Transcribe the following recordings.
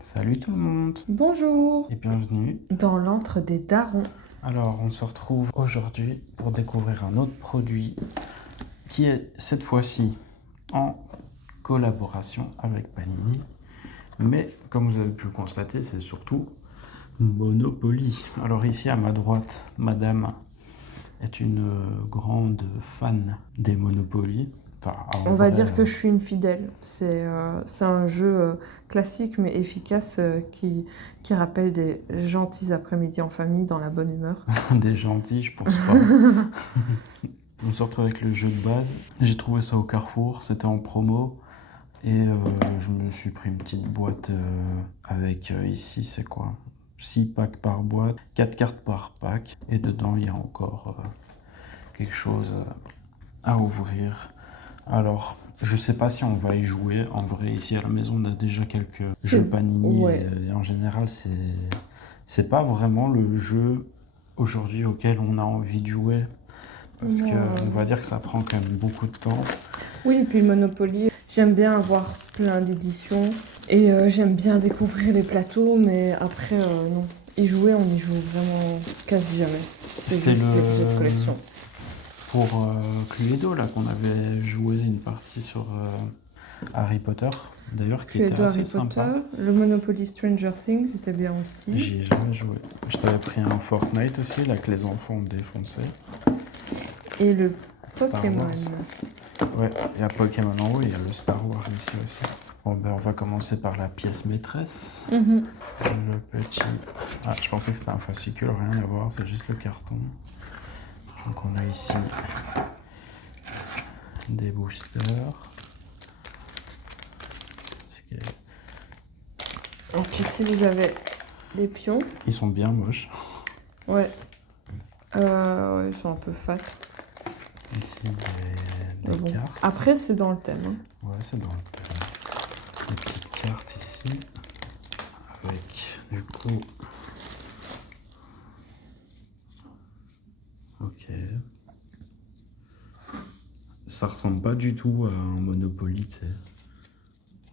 Salut tout le monde Bonjour, et bienvenue. dans l'antre des darons. Alors, on se retrouve aujourd'hui pour découvrir un autre produit qui est cette fois-ci en collaboration avec Panini. Mais comme vous avez pu le constater, c'est surtout Monopoly. Alors ici à ma droite, Madame est une grande fan des Monopoly. Enfin, en On va vrai, dire que je suis une fidèle. C'est un jeu classique mais efficace qui rappelle des gentils après-midi en famille dans la bonne humeur. des gentils, je pense pas. On se retrouve avec le jeu de base. J'ai trouvé ça au Carrefour, c'était en promo. Et je me suis pris une petite boîte avec ici, c'est quoi? 6 packs par boîte, 4 cartes par pack. Et dedans, il y a encore quelque chose à ouvrir. Alors, je sais pas si on va y jouer. En vrai, ici à la maison, on a déjà quelques jeux Panini. Ouais. Et en général, c'est pas vraiment le jeu aujourd'hui auquel on a envie de jouer. Parce Non. qu'on va dire que ça prend quand même beaucoup de temps. Oui, et puis Monopoly, j'aime bien avoir plein d'éditions et j'aime bien découvrir les plateaux, mais après, non. Y jouer, on y joue vraiment quasi jamais. C'est C'était juste des jeux de collection. pour Cluedo là qu'on avait joué une partie sur Harry Potter d'ailleurs qui était Cluedo assez Harry Potter, sympa. le Monopoly Stranger Things, c'était bien aussi. J'y ai jamais joué. Je t'avais pris un Fortnite aussi là que les enfants ont défoncé. Et le Star Pokémon. Wars. Ouais, il y a Pokémon en haut, il y a le Star Wars ici aussi. Bon ben on va commencer par la pièce maîtresse. Mhm. Le petit. Ah, je pensais que c'était un fascicule, rien à voir, c'est juste le carton. Donc on a ici des boosters. Donc ici vous avez les pions. Ils sont bien moches. Ouais. Ouais, ils sont un peu fat. Ici Mais des bon. cartes. Après c'est dans le thème. Hein. Ouais, c'est dans des petites cartes ici. Avec du coup. Ok. Ça ressemble pas du tout à un Monopoly, tu sais.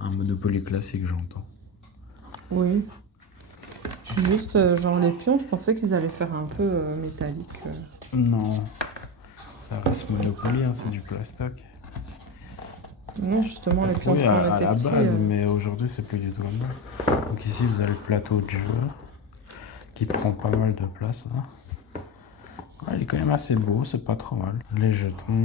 Un Monopoly classique, j'entends. Oui. C'est juste genre les pions, je pensais qu'ils allaient faire un peu métallique. Non. Ça reste Monopoly, hein, c'est du plastoc. Non, justement les pions Oui, quand on à était la petits. base, mais aujourd'hui c'est plus du tout comme ça. Donc ici vous avez le plateau de jeu qui prend pas mal de place là. Ouais, il est quand même assez beau, c'est pas trop mal. Les jetons.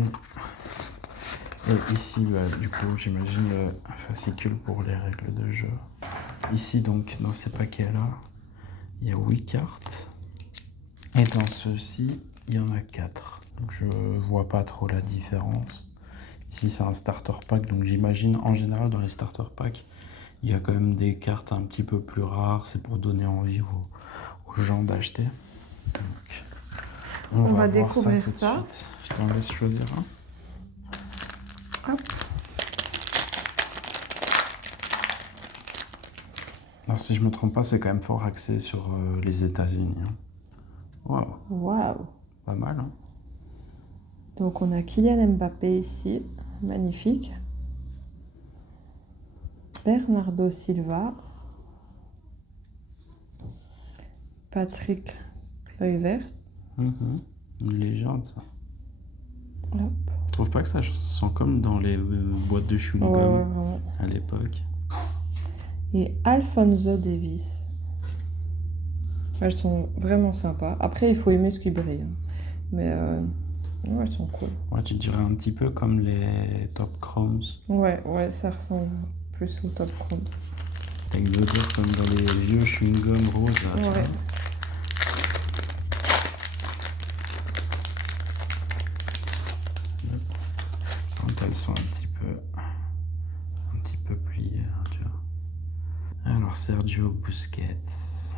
Et ici, bah, du coup, j'imagine le fascicule pour les règles de jeu. Ici, donc, dans ces paquets-là, il y a 8 cartes. Et dans ceux-ci, il y en a 4. Donc je vois pas trop la différence. Ici, c'est un starter pack, donc j'imagine, en général, dans les starter packs, il y a quand même des cartes un petit peu plus rares. C'est pour donner envie aux gens d'acheter. Donc, on va voir découvrir tout de ça. suite. Je t'en laisse choisir un. Hop. Alors si je me trompe pas, c'est quand même fort axé sur les États-Unis. Hein. Waouh, Waouh. pas mal. Hein. Donc on a Kylian Mbappé ici, magnifique. Bernardo Silva. Patrick Kluivert. Une légende, ça. Hop. Tu trouves pas que ça sent comme dans les boîtes de chewing-gum Ouais, vraiment. à l'époque? Et Alphonso Davies. Elles sont vraiment sympas. Après, il faut aimer ce qui brille. Hein. Mais ouais, elles sont cool. Ouais, tu dirais un petit peu comme les Top Chromes. Ouais, ça ressemble plus au Top Chrome. Avec une odeur comme dans les vieux chewing-gum roses. Là, tu Ouais. vois. Quand elles sont un petit peu pliées, hein, tu vois. Alors Sergio Busquets,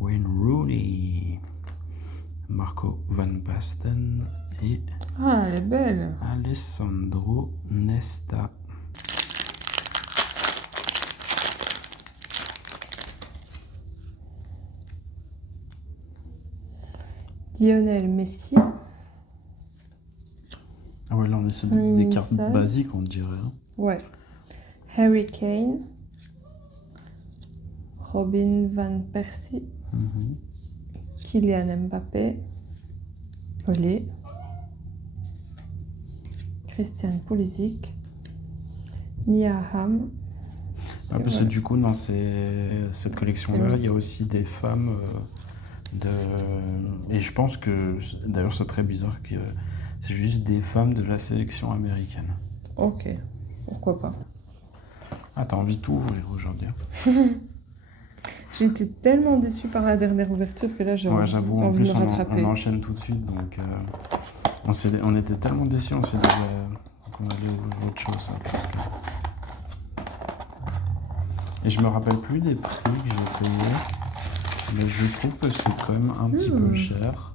Wayne Rooney, Marco Van Basten et Ah, elle est belle. Alessandro Nesta. Lionel Messi. Ah ouais, là on est sur des cartes Michel. basiques, on dirait. Hein. Ouais. Harry Kane. Robin Van Persie, Kylian Mbappé, Pelé, Christian Pulisic, Mia Hamm. Ah, parce que du coup, dans cette collection-là, il y a aussi des femmes Et je pense que, d'ailleurs, c'est très bizarre que c'est juste des femmes de la sélection américaine. Ok, pourquoi pas. Ah, t'as envie de tout ouvrir aujourd'hui. Hein. J'étais tellement déçue par la dernière ouverture que là j'ai Ouais, j'avoue, en envie plus, de me rattraper. on enchaîne tout de suite, donc on était tellement déçus, on s'est dit qu'on allait ouvrir autre chose, hein, parce que... Et je me rappelle plus des prix que j'ai payés, mais je trouve que c'est quand même un petit peu cher.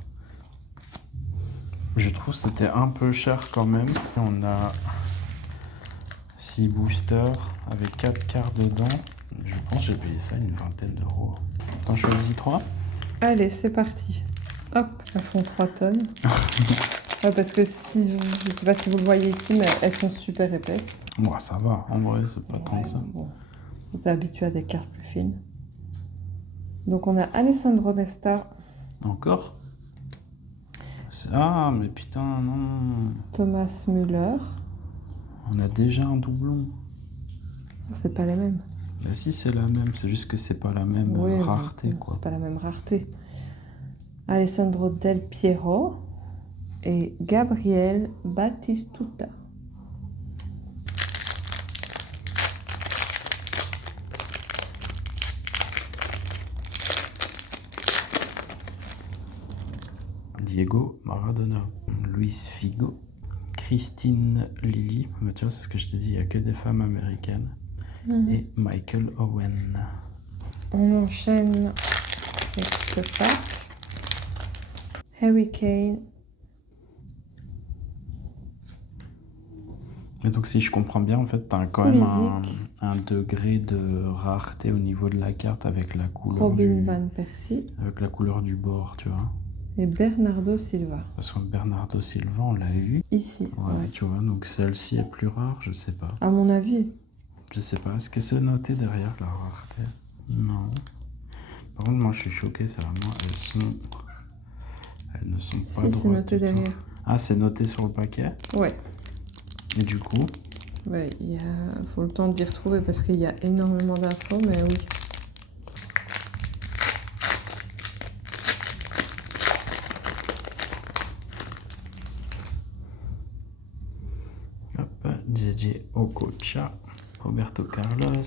Je trouve que c'était un peu cher quand même. On a 6 boosters avec 4 cartes dedans. Je pense que j'ai payé ça une vingtaine d'euros. T'en choisis 3? Allez, c'est parti. Hop, elles font 3 tonnes. Ouais, parce que si, je sais pas si vous le voyez ici, mais elles sont super épaisses. Moi, ça va, en vrai, c'est pas tant que ça. Bon, vous êtes habitué à des cartes plus fines. Donc on a Alessandro Nesta. Encore? Ah, mais putain, non. Thomas Müller. On a déjà un doublon. C'est pas les mêmes. Bah si, c'est la même, c'est juste que c'est pas la même Oui, rareté, quoi. C'est pas la même rareté. Alessandro Del Piero et Gabriel Batistuta. Diego Maradona, Luis Figo, Christine Lilly, mais tu vois, c'est ce que je t'ai dit, il n'y a que des femmes américaines, et Michael Owen. On enchaîne avec ce pack. Harry Kane. Et donc, si je comprends bien, en fait, tu as quand même un degré de rareté au niveau de la carte avec la couleur Robin Van Persie. avec la couleur du bord, tu vois. Et Bernardo Silva. Parce que Bernardo Silva, on l'a eu. Ici. Ouais, tu vois, donc celle-ci est plus rare, je sais pas. À mon avis. Je sais pas, est-ce que c'est noté derrière la rareté? Non. Par contre, moi je suis choqué, c'est vraiment, elles ne sont pas droites. Si, c'est noté derrière. Ah, c'est noté sur le paquet? Ouais. Et du coup? Ouais, faut le temps d'y retrouver parce qu'il y a énormément d'infos, mais oui. Hop, JJ Okocha, Roberto Carlos,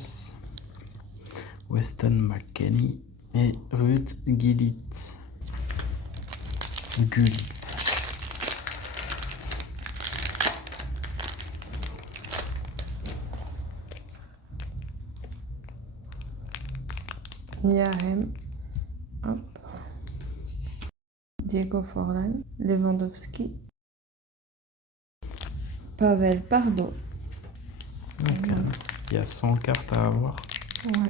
Weston McKennie et Ruud Gullit. Mia Hamm. Hop. Diego Forlan. Lewandowski. Pavel Pardo. Donc, il y a 100 cartes à avoir. Ouais.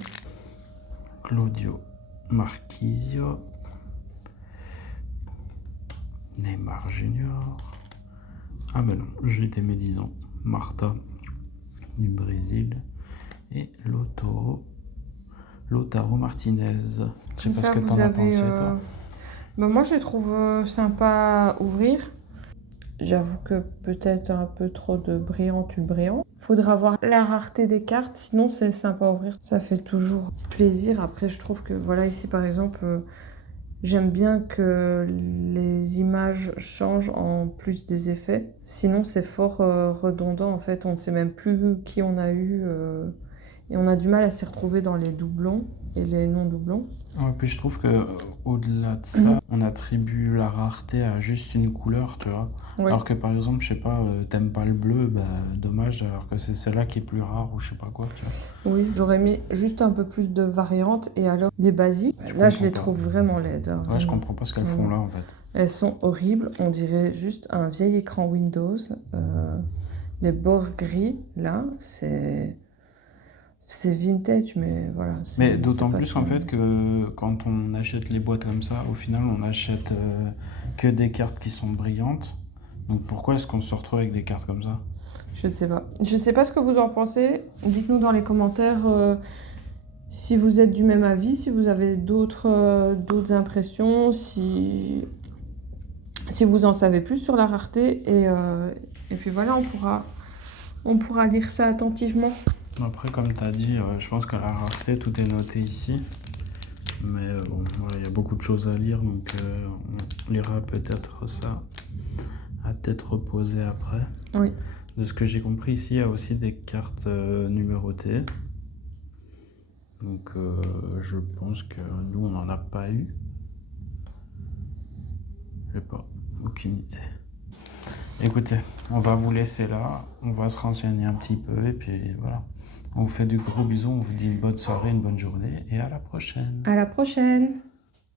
Claudio Marquisio. Neymar Junior. Ah ben non, j'ai été médisant. Marta du Brésil. Et Lautaro Martinez. Je sais pas ce que t'en as pensé, toi. Bah, moi, je les trouve sympa à ouvrir. J'avoue que peut-être un peu trop de brillant tue le brillant. Faudra voir la rareté des cartes, sinon c'est sympa à ouvrir. Ça fait toujours plaisir. Après, je trouve que, voilà, ici par exemple, j'aime bien que les images changent en plus des effets. Sinon, c'est fort redondant en fait. On ne sait même plus qui on a eu. Et on a du mal à s'y retrouver dans les doublons et les non-doublons. Ouais, puis je trouve que au-delà de ça, on attribue la rareté à juste une couleur, tu vois. Oui. Alors que par exemple, je sais pas, t'aimes pas le bleu, bah dommage, alors que c'est celle-là qui est plus rare ou je sais pas quoi, tu vois. Oui, j'aurais mis juste un peu plus de variantes et alors les basiques, là je les trouve vraiment laides. Hein, ouais, je comprends pas ce qu'elles font là en fait. Elles sont horribles, on dirait juste un vieil écran Windows. Les bords gris, là, c'est vintage, mais voilà. Mais d'autant plus en fait que quand on achète les boîtes comme ça, au final on achète que des cartes qui sont brillantes. Donc pourquoi est-ce qu'on se retrouve avec des cartes comme ça? Je ne sais pas. Je ne sais pas ce que vous en pensez. Dites-nous dans les commentaires si vous êtes du même avis, si vous avez d'autres impressions, si vous en savez plus sur la rareté. Et puis voilà, on pourra lire ça attentivement. Après, comme tu as dit, je pense qu'à la rareté, tout est noté ici. Mais bon, voilà, il y a beaucoup de choses à lire, donc on lira peut-être ça à tête reposée après. Oui. De ce que j'ai compris, ici, il y a aussi des cartes numérotées. Donc je pense que nous, on n'en a pas eu. Je sais pas, aucune idée. Écoutez, on va vous laisser là, on va se renseigner un petit peu et puis voilà. On vous fait de gros bisous, on vous dit une bonne soirée, une bonne journée et à la prochaine. À la prochaine!